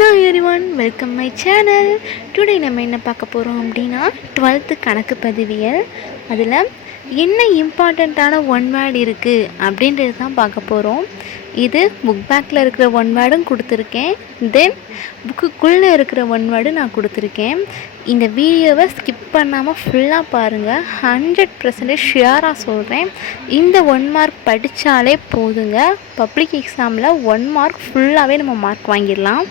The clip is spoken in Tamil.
Hello everyone welcome my channel today நம்ம என்ன பார்க்க போகிறோம் அப்படின்னா டுவெல்த்து கணக்கு பதிவியல். அதில் என்ன இம்பார்ட்டண்ட்டான ஒன் வேர்டு இருக்குது அப்படின்றது தான் பார்க்க போகிறோம் இது புக் பேக்கில் இருக்கிற ஒன் வேர்டும் கொடுத்துருக்கேன். தென் புக்குக்குள்ளே இருக்கிற ஒன் வேர்டு நான் கொடுத்துருக்கேன். இந்த வீடியோவை ஸ்கிப் பண்ணாமல் ஃபுல்லாக பாருங்கள் ஹண்ட்ரட் பர்சன்டேஜ் ஷியராக சொல்கிறேன் இந்த ஒன் மார்க் படித்தாலே போதுங்க. பப்ளிக் எக்ஸாமில் ஒன் மார்க் ஃபுல்லாகவே நம்ம மார்க் வாங்கிடலாம்.